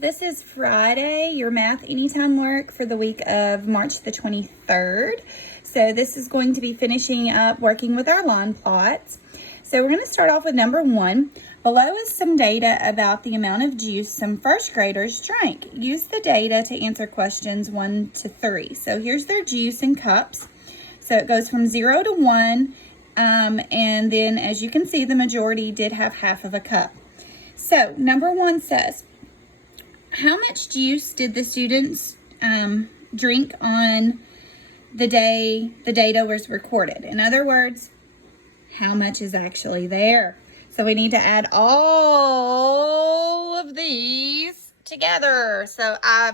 this is Friday, your Math Anytime work for the week of March the 23rd. So this is going to be finishing up working with our line plots. So we're going to start off with number 1. Below is some data about the amount of juice some first graders drank. Use the data to answer questions 1 to 3. So here's their juice in cups. So it goes from 0 to 1, and then as you can see, the majority did have half of a cup. So number 1 says, how much juice did the students drink on the day the data was recorded? In other words, how much is actually there? So we need to add all of these together. So I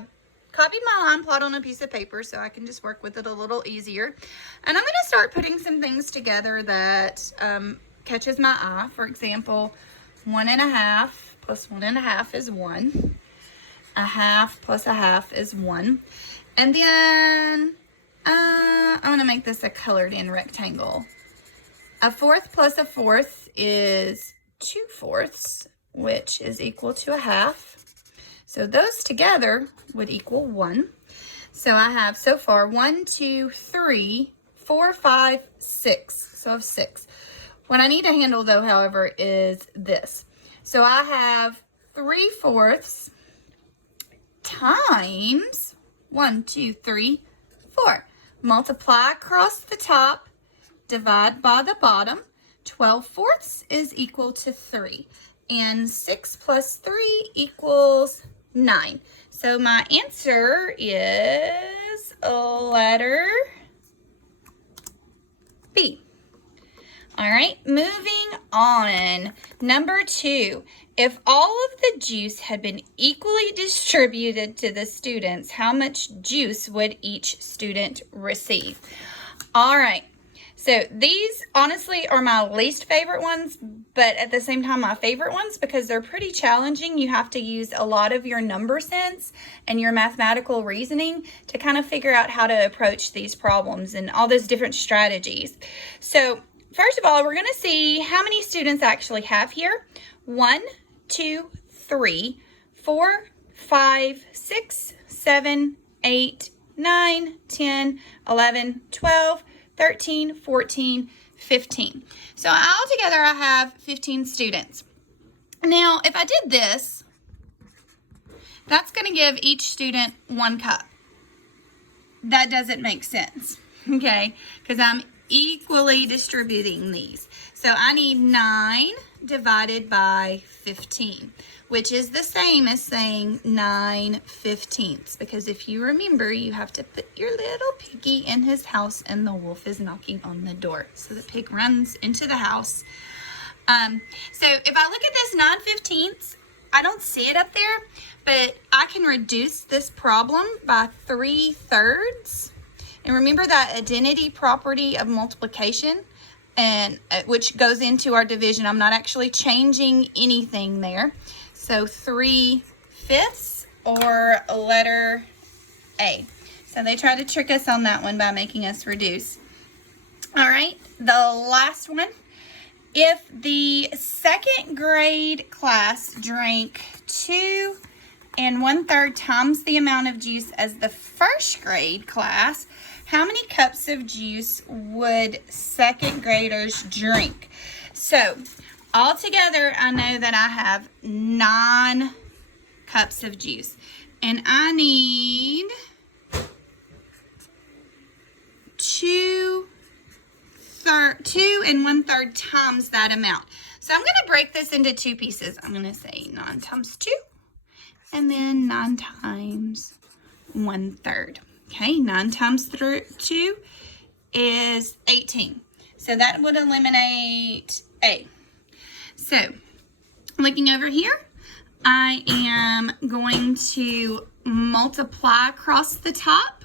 copied my line plot on a piece of paper so I can just work with it a little easier. And I'm going to start putting some things together that catches my eye. For example, 1.5 plus 1.5 is 1. 1/2 plus 1/2 is 1. And then I'm going to make this a colored in rectangle. 1/4 plus 1/4 is 2/4, which is equal to 1/2. So those together would equal 1. So I have so far 1, 2, 3, 4, 5, 6. So I have 6. What I need to handle though, however, is this. So I have 3/4 times 1, 2, 3, 4. Multiply across the top, divide by the bottom. 12/4 is equal to 3. And 6 plus 3 equals 9. So my answer is letter B. All right, moving on. Number 2, if all of the juice had been equally distributed to the students, how much juice would each student receive? All right, so these honestly are my least favorite ones, but at the same time my favorite ones because they're pretty challenging. You have to use a lot of your number sense and your mathematical reasoning to kind of figure out how to approach these problems and all those different strategies. So first of all, we're going to see how many students actually have here. 1, 2, 3, 4, 5, 6, 7, 8, 9, 10, 11, 12, 13, 14, 15. So altogether I have 15 students. Now, if I did this, that's going to give each student 1 cup. That doesn't make sense, okay? Because I'm equally distributing these. So I need 9 divided by 15, which is the same as saying 9/15, because if you remember, you have to put your little piggy in his house and the wolf is knocking on the door. So the pig runs into the house. So if I look at this 9/15, I don't see it up there, but I can reduce this problem by 3/3. And remember that identity property of multiplication, and which goes into our division. I'm not actually changing anything there. So 3/5 or letter A. So they tried to trick us on that one by making us reduce. All right, the last one. If the second grade class drank 2 1/3 times the amount of juice as the first grade class, how many cups of juice would second graders drink? So altogether, I know that I have 9 cups of juice, and I need 2 1/3 times that amount. So I'm going to break this into 2 pieces. I'm going to say 9 times 2, and then 9 times 1/3. Okay, 9 times 2 is 18. So that would eliminate A. So, looking over here, I am going to multiply across the top,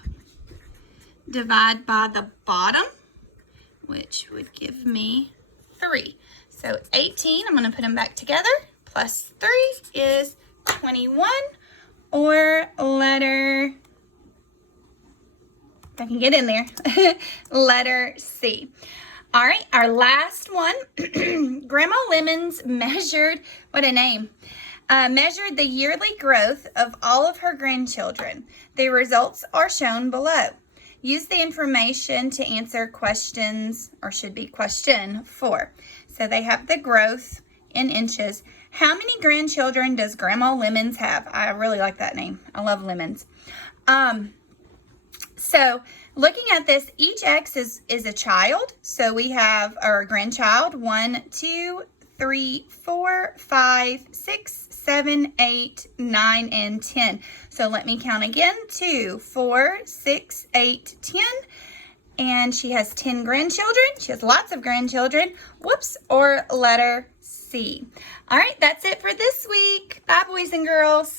divide by the bottom, which would give me 3. So 18, I'm going to put them back together, plus 3 is 21, or letter, if I can get in there, letter C. All right, our last one. Grandma Lemons measured, what a name, measured the yearly growth of all of her grandchildren. The results are shown below. Use the information to answer questions, or should be question 4. So they have the growth in inches. How many grandchildren does Grandma Lemons have? I really like that name. I love lemons. So looking at this, each X is a child. So we have our grandchild, 1, 2, 3, 4, 5, 6, 7, 8, 9, and 10. So let me count again. 2, 4, 6, 8, 10. And she has 10 grandchildren. She has lots of grandchildren. Whoops, or letter C. All right, that's it for this week. Bye, boys and girls.